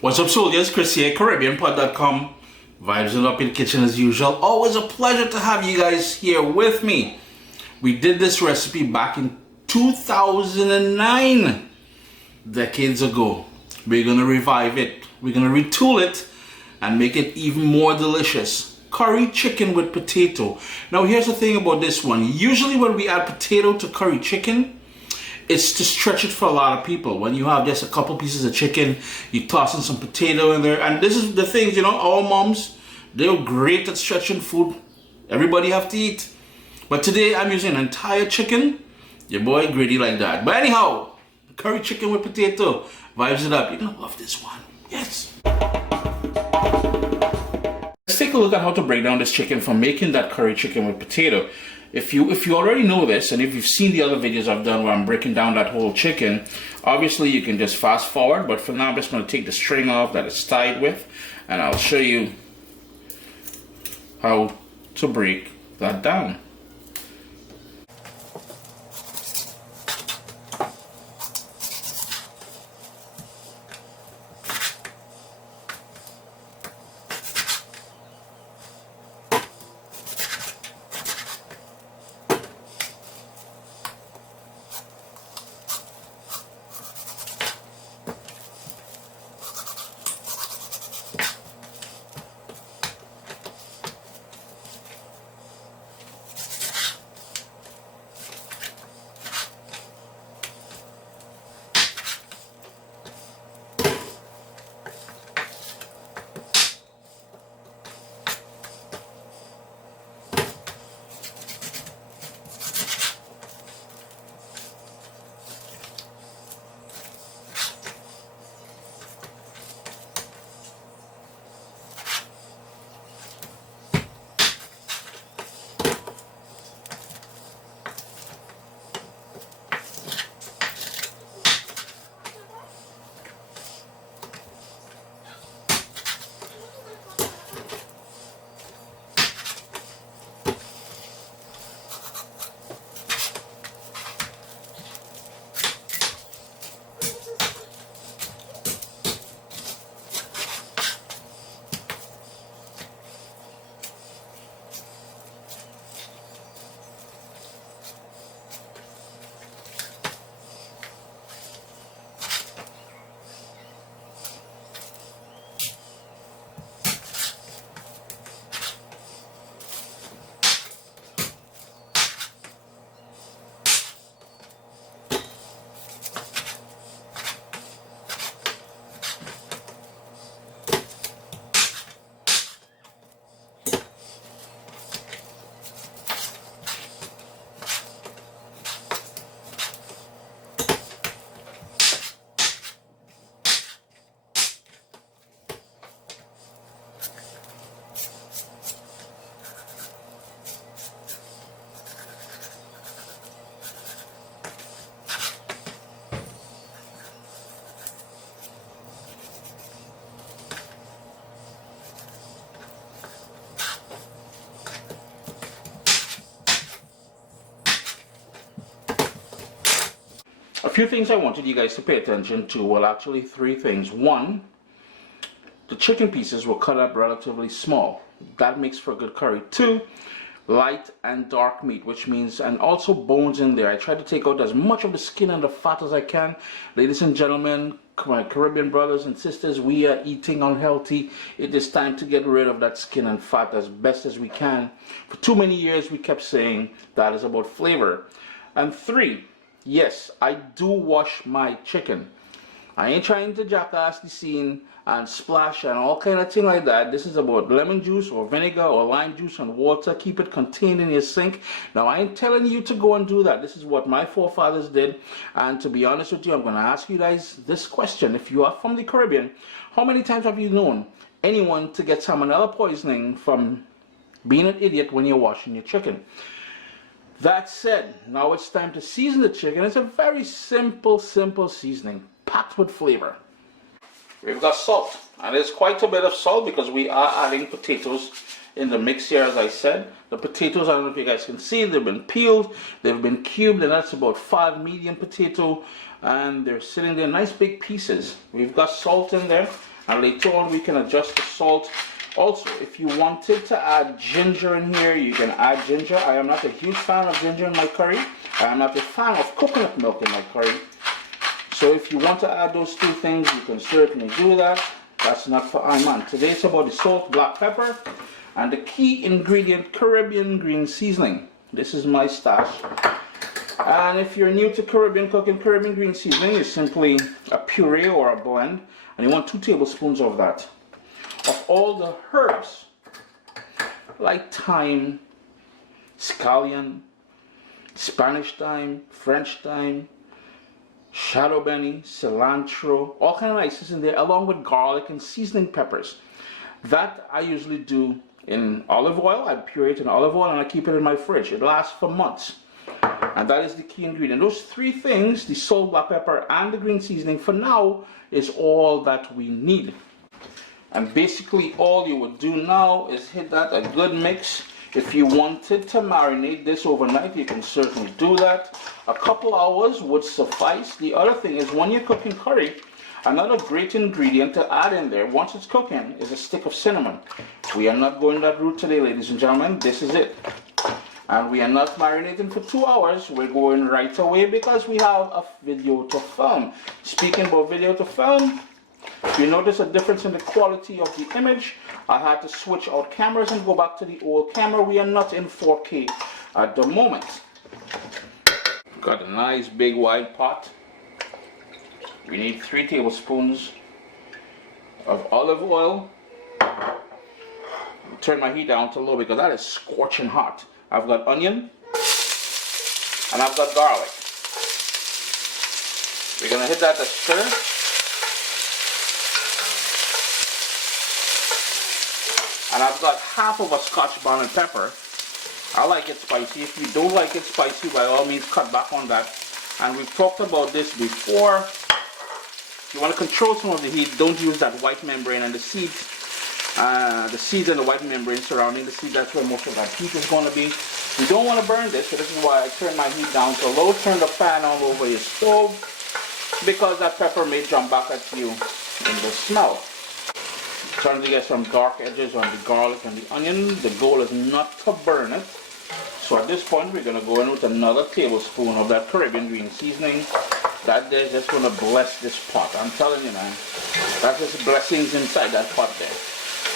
What's up, soldiers? Chris here, CaribbeanPod.com. Vibes it up in the kitchen as usual. Always a pleasure to have you guys here with me. We did this recipe back in 2009, decades ago. We're gonna revive it. We're gonna retool it and make it even more delicious. Curry chicken with potato. Now here's the thing about this one. Usually when we add potato to curry chicken, it's to stretch it for a lot of people. When you have just a couple pieces of chicken, you toss in some potato in there. And this is the things, you know, our moms, they're great at stretching food. Everybody have to eat. But today I'm using an entire chicken. Your boy greedy like that. But anyhow, curry chicken with potato. Vibes it up. You're gonna love this one. Yes. Let's take a look at how to break down this chicken for making that curry chicken with potato. If you already know this, and if you've seen the other videos I've done where I'm breaking down that whole chicken, obviously you can just fast forward, but for now I'm just going to take the string off that it's tied with, and I'll show you how to break that down. A few things I wanted you guys to pay attention to, well actually three things. One, the chicken pieces were cut up relatively small. That makes for a good curry. Two, light and dark meat, which means, and also bones in there. I try to take out as much of the skin and the fat as I can. Ladies and gentlemen, my Caribbean brothers and sisters, we are eating unhealthy. It is time to get rid of that skin and fat as best as we can. For too many years we kept saying that is about flavor. And three, yes, I do wash my chicken. I ain't trying to jackass the scene and splash and all kind of thing like that. This is about lemon juice or vinegar or lime juice and water. Keep it contained in your sink. Now I ain't telling you to go and do that. This is what my forefathers did. And to be honest with you, I'm going to ask you guys this question. If you are from the Caribbean, how many times have you known anyone to get salmonella poisoning from being an idiot when you're washing your chicken? That said, now it's time to season the chicken. It's a very simple seasoning, packed with flavor. We've got salt, and there's quite a bit of salt because we are adding potatoes in the mix here, as I said. The potatoes, I don't know if you guys can see, they've been peeled, they've been cubed, and that's about 5 medium potato, and they're sitting there nice big pieces. We've got salt in there, and later on we can adjust the salt. Also, if you wanted to add ginger in here, you can add ginger. I am not a huge fan of ginger in my curry. I am not a fan of coconut milk in my curry. So if you want to add those two things, you can certainly do that. That's not for Iman. Today it's about the salt, black pepper, and the key ingredient, Caribbean green seasoning. This is my stash. And if you're new to Caribbean cooking, Caribbean green seasoning is simply a puree or a blend. And you want 2 tablespoons of that. Of all the herbs, like thyme, scallion, Spanish thyme, French thyme, shadow benny, cilantro, all kind of ices in there, along with garlic and seasoning peppers. That I usually do in olive oil. I puree it in olive oil and I keep it in my fridge. It lasts for months. And that is the key ingredient. Those 3 things, the salt, black pepper, and the green seasoning, for now, is all that we need. And basically all you would do now is hit that a good mix. If you wanted to marinate this overnight, you can certainly do that. A couple hours would suffice. The other thing is, when you're cooking curry, another great ingredient to add in there once it's cooking is a stick of cinnamon. We are not going that route today, ladies and gentlemen. This is it. And we are not marinating for 2 hours. We're going right away because we have a video to film. Speaking about video to film, if you notice a difference in the quality of the image, I had to switch out cameras and go back to the old camera. We are not in 4K at the moment. Got a nice big wide pot. We need 3 tablespoons of olive oil. Turn my heat down to low because that is scorching hot. I've got onion and I've got garlic. We're going to hit that to stir. And I've got half of a scotch bonnet pepper. I like it spicy. If you don't like it spicy, by all means cut back on that. And we've talked about this before. If you want to control some of the heat, don't use that white membrane and the seeds. The seeds and the white membrane surrounding the seed, that's where most of that heat is going to be. You don't want to burn this, so this is why I turn my heat down to low. Turn the fan on over your stove, because that pepper may jump back at you in the smell. Trying to get some dark edges on the garlic and the onion. The goal is not to burn it. So at this point, we're going to go in with another tablespoon of that Caribbean green seasoning. That there's just going to bless this pot. I'm telling you, man. That's just blessings inside that pot there.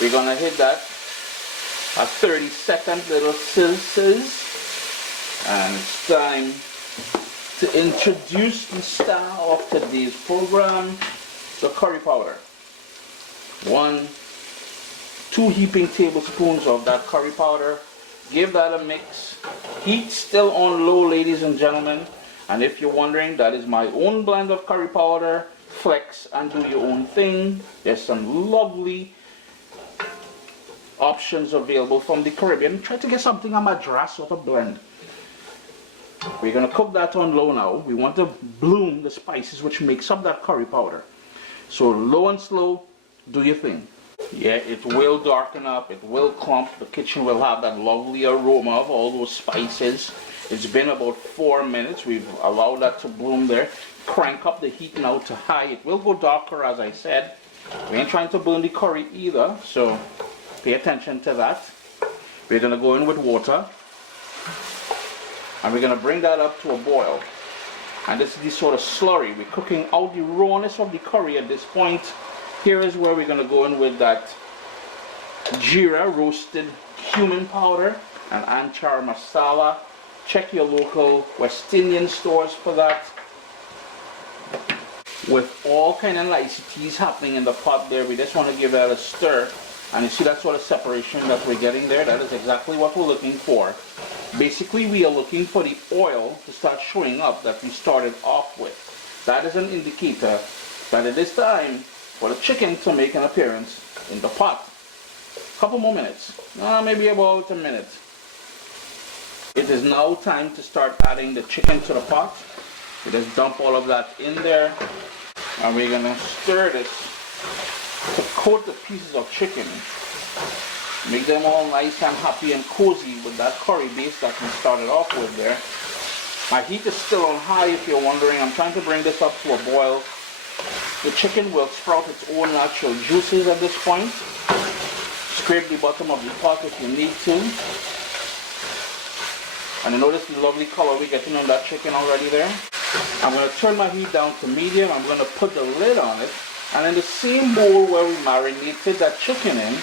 We're going to hit that a 30-second little sizzle. And it's time to introduce the star of today's program, the curry powder. 2 heaping tablespoons of that curry powder. Give that a mix. Heat still on low, ladies and gentlemen. And if you're wondering, that is my own blend of curry powder. Flex and do your own thing. There's some lovely options available from the Caribbean. Try to get something a Madras sort of blend. We're going to cook that on low now. We want to bloom the spices which makes up that curry powder. So low and slow, do your thing. Yeah, it will darken up, it will clump. The kitchen will have that lovely aroma of all those spices. It's been about 4 minutes. We've allowed that to bloom there. Crank up the heat now to high. It will go darker, as I said. We ain't trying to burn the curry either, so pay attention to that. We're going to go in with water. And we're going to bring that up to a boil. And this is the sort of slurry. We're cooking out the rawness of the curry at this point. Here is where we're going to go in with that geera, roasted cumin powder, and anchar masala. Check your local West Indian stores for that. With all kind of niceties happening in the pot there, we just want to give that a stir. And you see that sort of separation that we're getting there? That is exactly what we're looking for. Basically, we are looking for the oil to start showing up that we started off with. That is an indicator that it is time for the chicken to make an appearance in the pot. Couple more minutes, maybe about a minute. It is now time to start adding the chicken to the pot. We just dump all of that in there, and we're gonna stir this to coat the pieces of chicken. Make them all nice and happy and cozy with that curry base that we started off with there. My heat is still on high if you're wondering. I'm trying to bring this up to a boil. The chicken will sprout its own natural juices at this point. Scrape the bottom of the pot if you need to. And you notice the lovely color we're getting on that chicken already there. I'm going to turn my heat down to medium. I'm going to put the lid on it. And in the same bowl where we marinated that chicken in,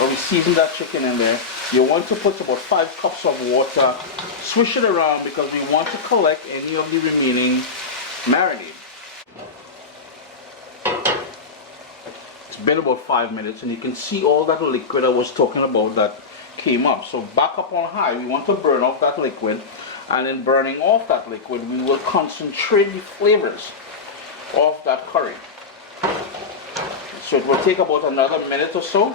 or we seasoned that chicken in there, you want to put about 5 cups of water. Swish it around because we want to collect any of the remaining marinade. It's been about 5 minutes and you can see all that liquid I was talking about that came up. So back up on high, we want to burn off that liquid, and in burning off that liquid we will concentrate the flavors of that curry. So it will take about another minute or so,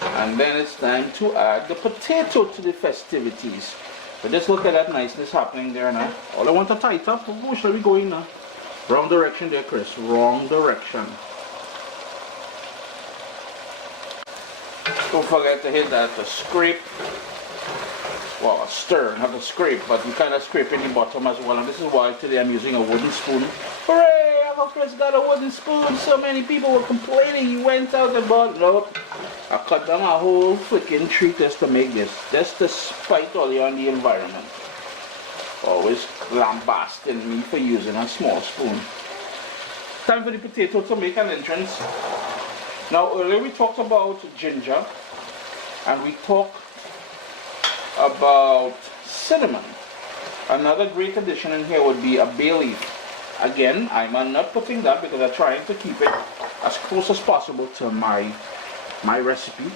and then it's time to add the potato to the festivities. But just look at that niceness happening there now. All I want to tight up. Where shall we go in now? Wrong direction there, Chris. Wrong direction. Don't forget to hit that, to scrape. Well, a stir, not a scrape, but you kind of scrape in the bottom as well. And this is why today I'm using a wooden spoon. Hooray! Uncle Chris got a wooden spoon. So many people were complaining. He went out and bought. Nope. I cut down a whole freaking tree just to make this. Just to spite all you on the environment. Always lambasting me for using a small spoon. Time for the potato to make an entrance. Now earlier we talked about ginger and we talked about cinnamon. Another great addition in here would be a bay leaf. Again, I'm not putting that because I'm trying to keep it as close as possible to my recipe.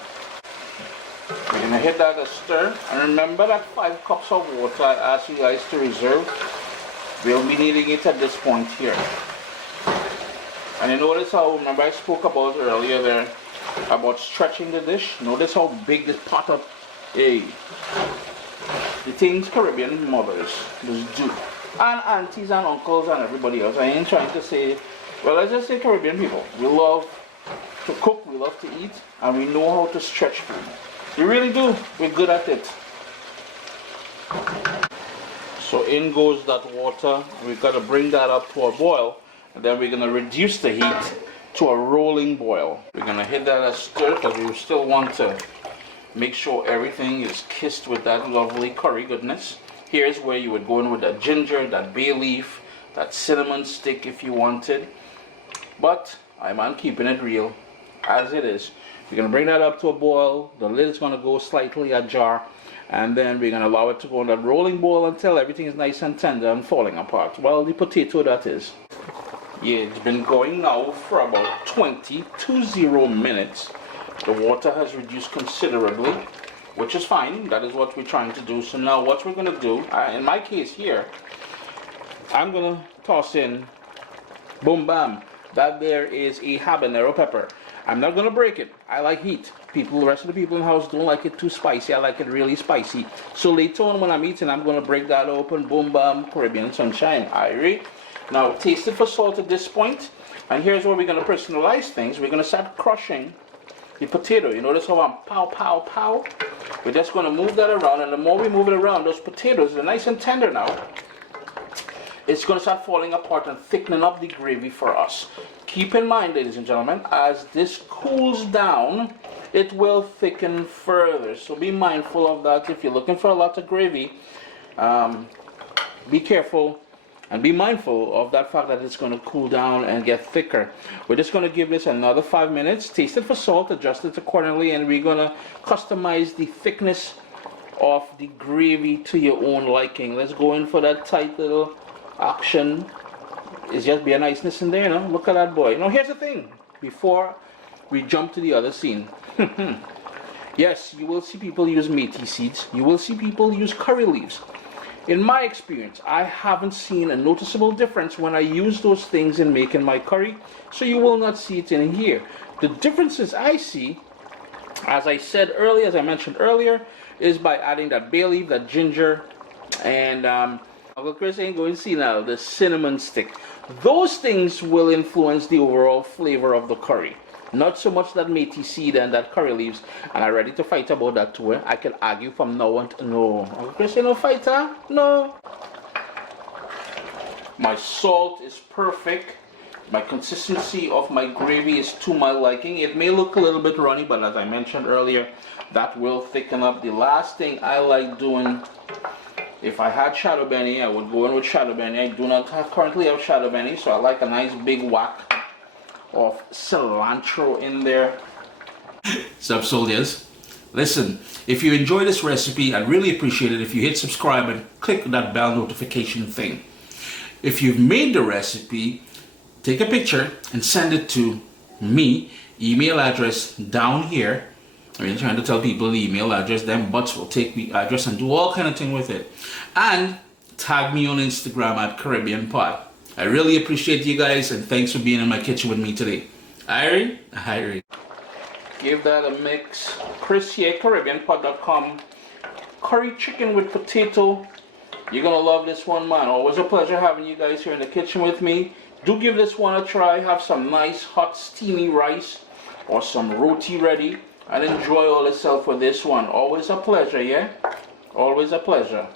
We're going to hit that a stir, and remember that 5 cups of water I asked you guys to reserve. We'll be needing it at this point here. And you notice how, remember I spoke about earlier there about stretching the dish. Notice how big this pot of, hey, the things Caribbean mothers just do. And aunties and uncles and everybody else. I ain't trying to say, well, let's just say Caribbean people. We love to cook, we love to eat, and we know how to stretch food. We really do. We're good at it. So in goes that water. We've got to bring that up to a boil. And then we're going to reduce the heat to a rolling boil. We're going to hit that a stir because we still want to make sure everything is kissed with that lovely curry goodness. Here's where you would go in with that ginger, that bay leaf, that cinnamon stick if you wanted. But I'm keeping it real as it is. We're going to bring that up to a boil. The lid is going to go slightly ajar. And then we're going to allow it to go in that rolling boil until everything is nice and tender and falling apart. Well, the potato that is. Yeah, it's been going now for about 20 minutes. The water has reduced considerably, which is fine. That is what we're trying to do. So now what we're going to do, in my case here, I'm going to toss in, boom bam, that there is a habanero pepper. I'm not going to break it. I like heat. The rest of the people in the house don't like it too spicy. I like it really spicy. So later on when I'm eating, I'm going to break that open, boom bam, Caribbean sunshine. Alright. Now taste it for salt at this point. And here's where we're going to personalize things. We're going to start crushing the potato. You notice how I'm pow, pow, pow? We're just going to move that around, and the more we move it around, those potatoes are nice and tender now. It's going to start falling apart and thickening up the gravy for us. Keep in mind, ladies and gentlemen, as this cools down, it will thicken further. So be mindful of that. If you're looking for a lot of gravy, be careful. And be mindful of that fact that it's going to cool down and get thicker. We're just going to give this another 5 minutes. Taste it for salt, adjust it accordingly, and we're going to customize the thickness of the gravy to your own liking. Let's go in for that tight little action. It's just be a niceness in there, you know? Look at that boy. Now here's the thing. Before we jump to the other scene. Yes, you will see people use meaty seeds. You will see people use curry leaves. In my experience, I haven't seen a noticeable difference when I use those things in making my curry, so you will not see it in here. The differences I see, as I said earlier, as I mentioned earlier, is by adding that bay leaf, that ginger, and Uncle Chris ain't going to see now, the cinnamon stick. Those things will influence the overall flavor of the curry. Not so much that meaty seed and that curry leaves. And I'm ready to fight about that too. I can argue from now on. No. Uncle Chris, you no fighter? No. My salt is perfect. My consistency of my gravy is to my liking. It may look a little bit runny, but as I mentioned earlier, that will thicken up. The last thing I like doing, if I had shadow benny, I would go in with shadow benny. I do not currently have shadow benny, so I like a nice big whack of cilantro in there. Sub soldiers, listen, if you enjoy this recipe, I'd really appreciate it if you hit subscribe and click that bell notification thing. If you've made the recipe, take a picture and send it to me. Email address down here. I mean, trying to tell people the email address, them butts will take the address and do all kind of thing with it. And tag me on Instagram at Caribbean Pot. I really appreciate you guys, and thanks for being in my kitchen with me today. Irie. Give that a mix. Chris here, CaribbeanPot.com. Curry chicken with potato. You're gonna love this one, man. Always a pleasure having you guys here in the kitchen with me. Do give this one a try. Have some nice hot steamy rice or some roti ready, and enjoy all yourself with this one. Always a pleasure, yeah? Always a pleasure.